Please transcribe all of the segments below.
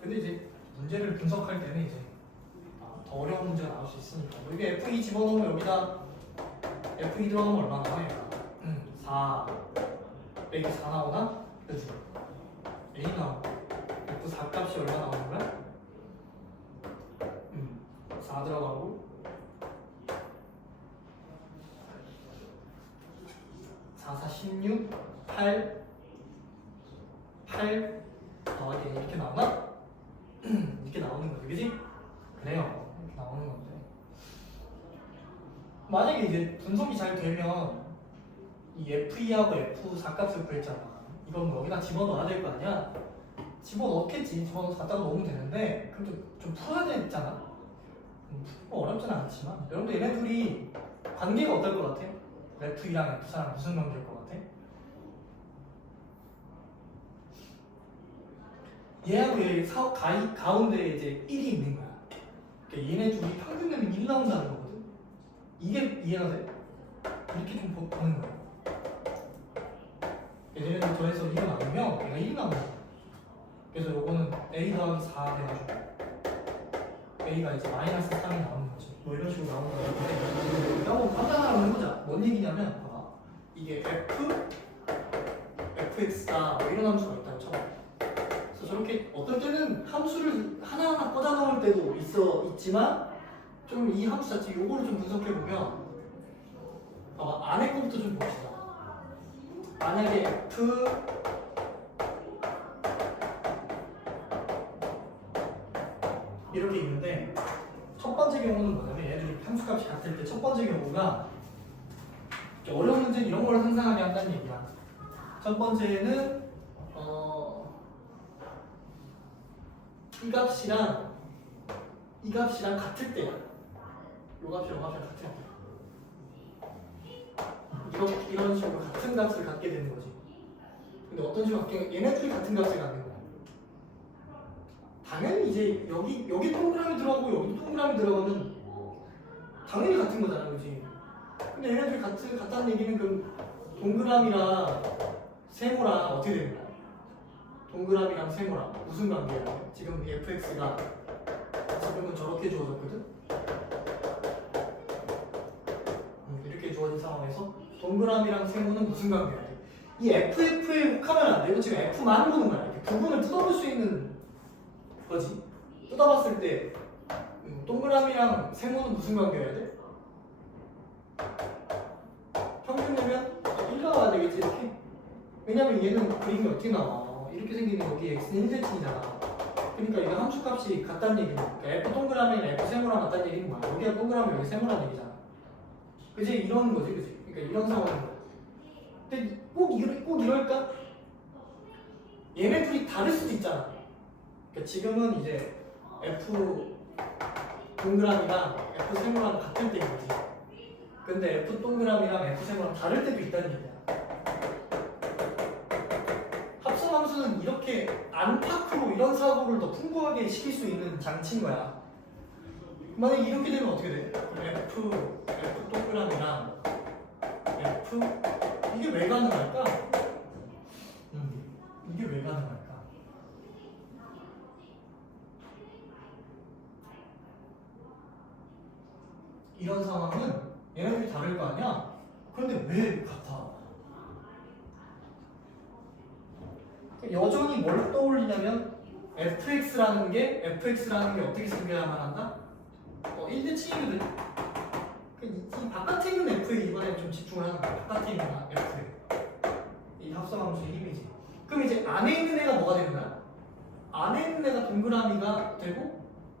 근데 이제 문제를 분석할 때는 이제 아, 더 어려운 문제가 나올 수 있으니까 뭐 이게 F2 집어넣으면 여기다 F2 들어가면 얼마 나와 얘가? 음, 4 빼기 4 나오나? 그지? A 나오고 F4 값이 얼마 나오는 거야? 음, 4 들어가고 4, 4, 16, 8, 8 더하기 이렇게 나오나? 이렇게 나오는 거지, 그지? 그래요. 이렇게 나오는 건데. 만약에 이제 분석이 잘 되면 이 F2하고 F4 값을 구했잖아. 이건 뭐 여기다 집어넣어야 될 거 아니야? 집어넣겠지. 집어넣어서 갖다 놓으면 되는데 그럼 좀, 좀 풀어야 되잖아. 음, 뭐 어렵진 않지만 여러분들 얘네 둘이 관계가 어떨 것 같아? F2랑 F4랑 무슨 관계일 것 같아? 얘하고 얘 사, 가, 가운데 이제 1이 있는 거야. 그러니까 얘네 둘이 평균 되면 1 나온다는 거거든. 이게 이해가 돼? 이렇게 좀 보- 보는 거야. 얘네들 더해서 2가 나오면 얘가 1이 나온다. 그래서 요거는 A 더하기 4 돼가지고 A가 이제 마이너스 3이 나오는 거지. 뭐 이런 식으로 나오는 거야. 한번 판단하고 해보자. 뭔 얘기냐면 봐봐. 이게 F, FX다 뭐 이런 함수가. 그래서 저렇게 어떨 때는 함수를 하나하나 꽂아 넣을 때도 있어 있지만 좀 이 함수 자체 요거를 좀 분석해 보면 봐봐 안에 거부터 좀 봅시다. 만약에 F 이렇게 있는데 첫 번째 경우는 뭐냐면 얘들이 함수값이 같을 때 첫 번째 경우가 어려운 문제는 이런 걸 상상하게 한다는 얘기야. 첫 번째는 어, 이 값이랑 이 값이랑 같을 때야. 요 값이랑 요 값이랑 같을 때. 이런 이런 식으로 같은 값을 갖게 되는 거지. 근데 어떤 식으로 갖게 얘네 둘이 같은 값을 갖는 거야. 당연히 이제 여기 여기 동그라미 들어가고 여기 동그라미 들어가면 당연히 같은 거잖아, 그렇지? 근데 얘네들이 같은 같다는 얘기는 그 동그라미랑 세모랑 어떻게 되는 거야? 동그라미랑 세모랑 무슨 관계야? 지금 fx가 지금은 저렇게 주어졌거든. 음, 이렇게 주어진 상황에서 동그라미랑 세모는 무슨 관계야? 이 FF에 혹하면 안 되고 지금 F만 보는 거야. 이렇게 부분을 뜯어볼 수 있는 거지. 뜯어봤을 때 음, 동그라미랑 세모는 무슨 관계여야 돼? 평균 내면 1 나와야 되겠지 이렇게. 왜냐면 얘는 그림이 어떻게 나와? 이렇게 생기는 여기 x는 1cm잖아. 그러니까 이거 함수 값이 같다는 얘기는 그러니까 f 동그라미는 f 세모랑 같다는 얘기는 뭐야? 여기가 동그라미 여기 세모라는 얘기잖아. 그지 이런 거지, 그지? 그러니까 이런 상황인 거야. 근데 꼭 이럴 꼭 이럴까? 얘네 둘이 다를 수도 있잖아. 그러니까 지금은 이제 F 동그라미랑 F 세모랑 같을 때인 거지. 근데 F 동그라미랑 F 세모랑 다를 때도 있다는 얘기야. 합성함수는 이렇게 안팎으로 이런 사고를 더 풍부하게 시킬 수 있는 장치인 거야. 만약 이렇게 되면 어떻게 돼? F F 동그라미랑 F 이게 왜 가능할까? 음, 이게 왜 가능할까? 이런 상황은 얘네들이 다를 거 아니야? 그런데 왜 같아? 여전히 뭘 떠올리냐면 fx라는 게 fx라는 게 어떻게 생겨야만 한다? 어, 1대 7이거든. 이, 이 바깥에 있는 f에 이번에 좀 집중을 하는 거야. 바깥에 있는 f에. 이 합성함수의 힘이지. 그럼 이제 안에 있는 애가 뭐가 되는 거야? 안에 있는 애가 동그라미가 되고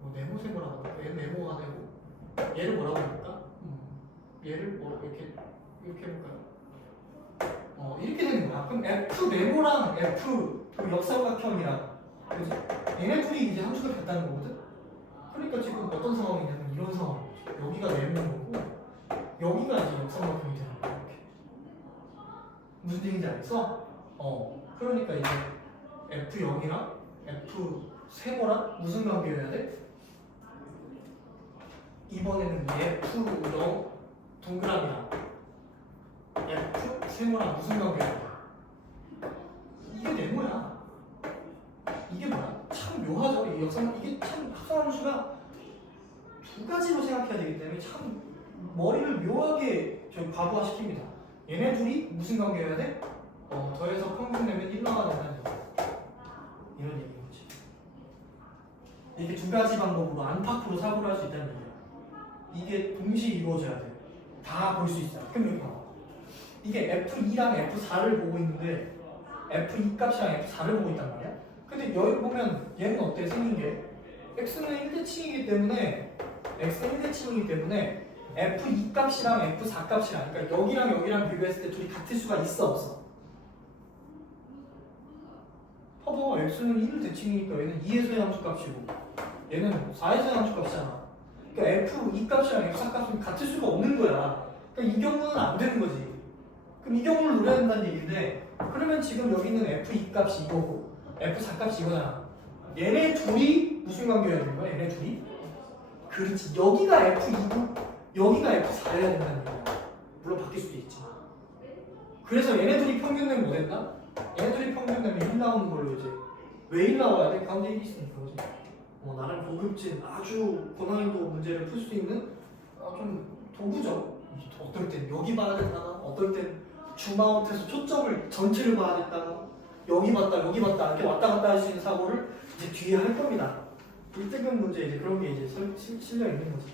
뭐 네모 세모라고 할까? 얘 네모가 되고 얘를 뭐라고 해볼까? 음, 얘를 뭐 이렇게 이렇게 해볼까요? 어 이렇게 되는 거야. 그럼 F 네모랑 F 그 역삼각형이랑 그지? 얘네 둘이 이제 함수가 같다는 거거든. 그러니까 지금 어떤 상황이냐면 이런 상황이지. 여기가 네모인 거고 여기가 이제 역삼각형이 되는 거야. 이렇게. 무슨 얘기인지 알겠어? 어. 그러니까 이제 F0이랑 F 세모랑 무슨 관계여야 돼? 이번에는 F0 동그라미랑 F 세모랑 무슨 관계야? 이게? 참 묘하죠. 이 역삼 이게 참 합성함수가 두 가지로 생각해야 되기 때문에 참 머리를 묘하게 저 과부하 시킵니다. 얘네 둘이 무슨 관계여야 돼? 어, 더해서 평균 내면 1 나와야 된다는 점. 이런 얘기인 거지. 이게 두 가지 방법으로 안팎으로 사고를 할 수 있다는 얘기야. 이게 동시에 이루어져야 돼. 다 볼 수 있어요. 그럼 여기. 이게 F2랑 F4를 보고 있는데 F2 값이랑 F4를 보고 있단 말이야. 근데 여기 보면 얘는 어때? 생긴 게 X는 1대칭이기 때문에 X는 1대칭이기 때문에 F2 값이랑 F4 값이랑 그러니까 여기랑 여기랑 비교했을 때 둘이 같을 수가 있어 없어? 봐봐 X는 1 대칭이니까 얘는 2에서의 함수 값이고 얘는 4에서의 함수 값이잖아 그러니까 F2 값이랑 F4 값은 같을 수가 없는 거야 그러니까 이 경우는 안 되는 거지 그럼 이 경우를 노려야 된다는 얘기인데 그러면 지금 여기는 F2 값이 이거고 F4 값이 이거잖아. 얘네 둘이 무슨 관계여야 되는 거야? 얘네 둘이? 그렇지. 여기가 F2고 여기가 F4여야 된다는 거야. 물론 바뀔 수도 있지 그래서 얘네 둘이 평균 내면 뭐 된다? 얘네 둘이 평균 내면 1 나오는 걸로 이제 왜 1 나와야 돼? 가운데 1이 있으니까 그지. 어, 나름 고급진 아주 고난이도 문제를 풀 수 있는 어, 좀 도구죠. 어떨 땐 여기 봐야 된다가 어떨 땐 줌아웃해서 초점을 전체를 봐야 됐다가 여기 봤다 여기 봤다 이렇게 왔다 갔다 할 수 있는 사고를 이제 뒤에 할 겁니다 1등급 문제 이제 그런 게 이제 설- 실- 실려 있는 거지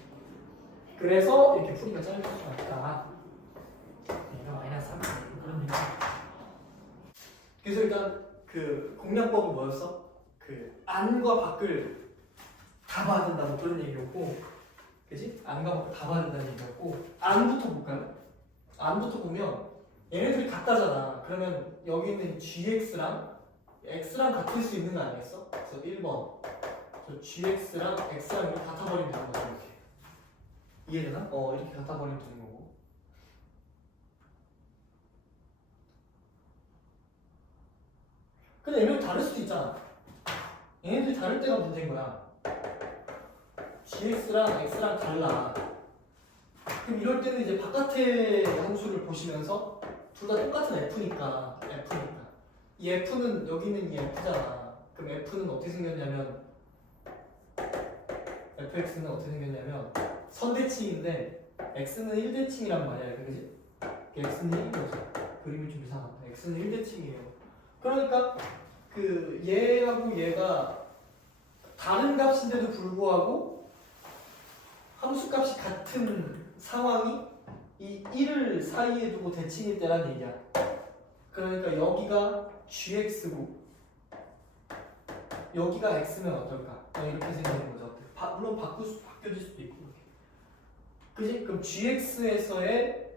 그래서 이렇게 풀이가 짧을 수가 있다 얘가 마이너스 3 그런 얘기 그래서 일단 그 공략법은 뭐였어? 그 안과 밖을 다 봐야 된다는 그런 얘기였고 그지? 안과 밖을 다 봐야 된다는 얘기였고 안부터 볼까요? 안부터 보면 얘네들이 같다잖아 그러면 여기 있는 gx랑 x랑 같을 수 있는 거 아니겠어? 그래서 1번. 저 gx랑 x랑 이렇게 같아버리면 되는 거죠 이렇게. 이해되나? 어 이렇게 같아버리면 되는 거고. 근데 얘네들 다를 수도 있잖아. 얘네들이 다를 때가 문제인 거야. gx랑 x랑 달라 그럼 이럴 때는 이제 바깥의 함수를 보시면서 둘 다 똑같은 f니까 f니까. 이 f는 여기 있는 이 f잖아. 그럼 f는 어떻게 생겼냐면 fx는 어떻게 생겼냐면 선대칭인데 x는 1대칭이란 말이야. 그지? x는 1이죠 그림이 좀 이상하다. X는 1대칭이에요. 그러니까 그 얘하고 얘가 다른 값인데도 불구하고 함수 값이 같은 상황이 이 1을 사이에 두고 대칭일 때란 얘기야. 그러니까 여기가 gx고 여기가 x면 어떨까? 그냥 이렇게 생각하는 거죠. 바- 물론 바꿀 수, 바뀌어질 수도 있고 이렇게. 그지? 그럼 gx에서의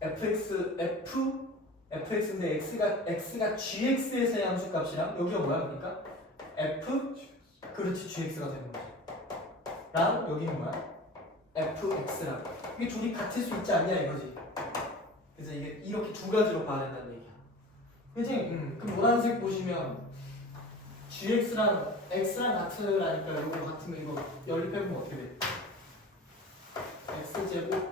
fx f fx인데 x가 x가 gx에서의 함수 값이랑 여기가 뭐야? 그러니까 f 그렇지 gx가 되는 거지. 랑 여기는 뭐야? Fx랑 이게 둘이 같을 수 있지 않냐 이거지. 그래서 이게 이렇게 두 가지로 봐야 된다는 얘기야. 그지? 음. 그럼 노란색 보시면 gx랑 x랑 같으라니까 이거 같으면 이거 연립해보면 어떻게 돼? x제곱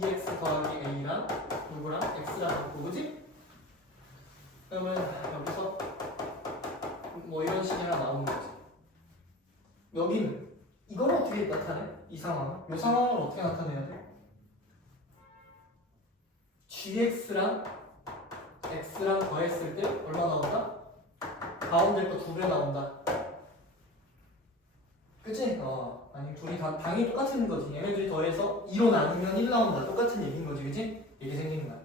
2x 더하기 a랑 누구랑 x랑 같고 그지? 그러면 여기서 뭐 이런 식이 하나 나오는 거지. 여기는 이걸 어떻게 나타내? 이 상황. 이 상황을 어떻게 나타내야 돼? gx랑 x랑 더했을 때 얼마 나온다? 가운데 거 두 배 나온다. 그치? 어. 아니 둘이 다 당연히 똑같은 거지. 얘네들이 더해서 2로 나누면 1 나온다. 똑같은 얘기인 거지, 그치? 이게 생기는 거야.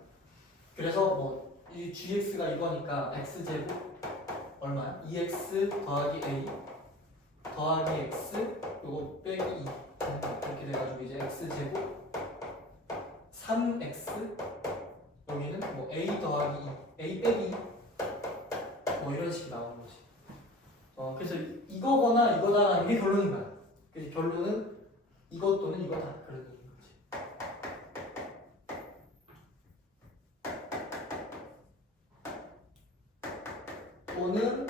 그래서 뭐 이 gx가 이거니까 x제곱 얼마야? 2x 더하기 a 더하기 x 요거 빼기 2 이렇게 돼가지고 이제 x 제곱 3x 여기는 뭐 a 더하기 2 a 빼기 2뭐 이런 식이 나오는 거지. 어 그래서 이거거나 이거다 이게 결론인 거야. 그래서 결론은 이것 또는 이거다 그런 얘기인 거지. 또는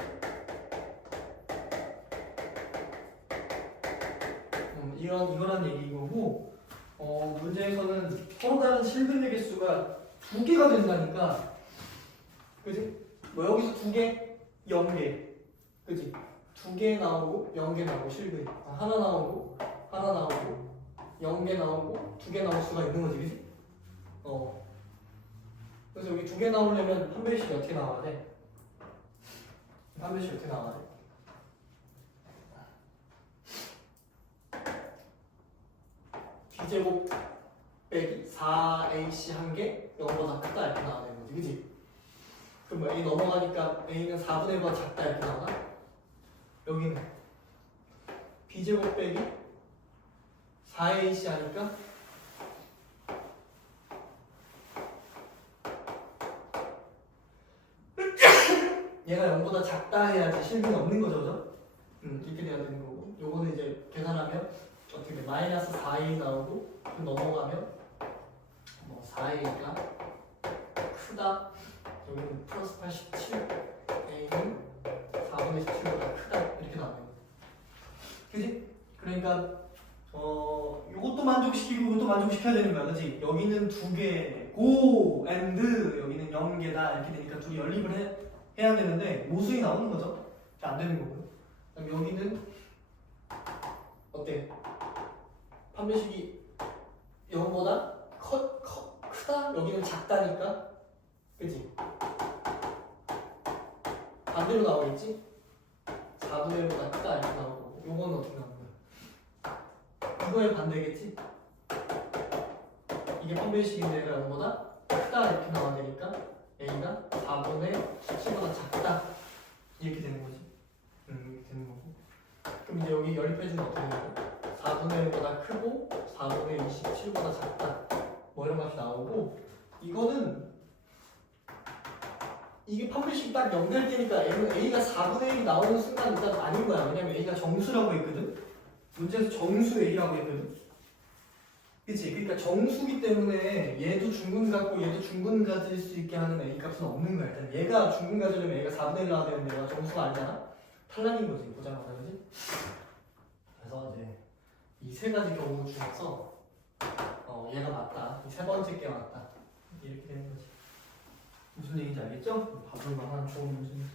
음, 이런 이거란 얘기인 거고 어, 문제에서는 서로 다른 실근의 개수가 두 개가 된다니까 그지? 뭐 여기서 두 개, 영 개, 그지? 두두개 나오고 0개 나오고 실근 아, 하나 나오고 하나 나오고 0개 나오고 두 개 나올 수가 있는 거지 그지? 어 그래서 여기 두 개 나오려면 한 배씩 어떻게 나와야 돼? 한 배씩 어떻게 나와야 돼? B제곱 빼기 4ac 한 개 0보다 크다 이렇게 나와야 되는 거지 그지? 그럼 뭐 a 넘어가니까 a는 4분의 1보다 작다 이렇게 나오나? 여기는 b제곱 빼기 4ac 하니까 얘가 0보다 작다 해야지 실근이 없는 거죠 그죠? 음, 이렇게 돼야 되는 거고 요거는 이제 계산하면 어떻게 돼? 마이너스 4a 나오고 그 넘어가면 뭐 4a가 크다 여기는 플러스 87 a는 4분의 17보다 크다 이렇게 나와요 그지? 그러니까 어 이것도 만족시키고 이것도 만족시켜야 되는 거야 그지? 여기는 두 개고 and 여기는 0개다 이렇게 되니까 둘이 연립을 해, 해야 되는데 모순이 나오는 거죠 안 되는 거고요 그다음 여기는 어때? 판매식이 0보다 커, 커, 크다? 여기는 작다니까 그지? 반대로 나오겠지? 4분의 1보다 크다 이렇게 나오고 요거는 어떻게 나오는 거야? 이거의 반대겠지? 이게 판매식인데 얘가 0보다 크다 이렇게 나와야 되니까 A가 4분의 17보다 작다 이렇게 되는 거지 음 이렇게 되는 거고 그럼 이제 여기 연립해주면 어떻게 되는 거야? 4분의 1보다 크고 4분의 27보다 작다. 뭐 이런 값이 나오고 이거는 이게 판별식이 딱 연결되니까 A가 4분의 1이 나오는 순간 일단 아닌 거야. 왜냐면 A가 정수라고 했거든. 문제에서 정수 A라고 했거든. 그치? 그러니까 정수기 때문에 얘도 중근 같고 얘도 중근 가질 수 있게 하는 A 값은 없는 거야 일단. 얘가 중근 가지려면 A가 4분의 1 나와야 되는데 얘가 정수가 아니잖아. 탈락인 거지 보자마자. 그지? 그래서 이제 이 세 가지 경우 중에서 어, 얘가 맞다. 이 세 번째 게 맞다. 이렇게 되는 거지. 무슨 얘기인지 알겠죠? 바로 하나 좋은 문제.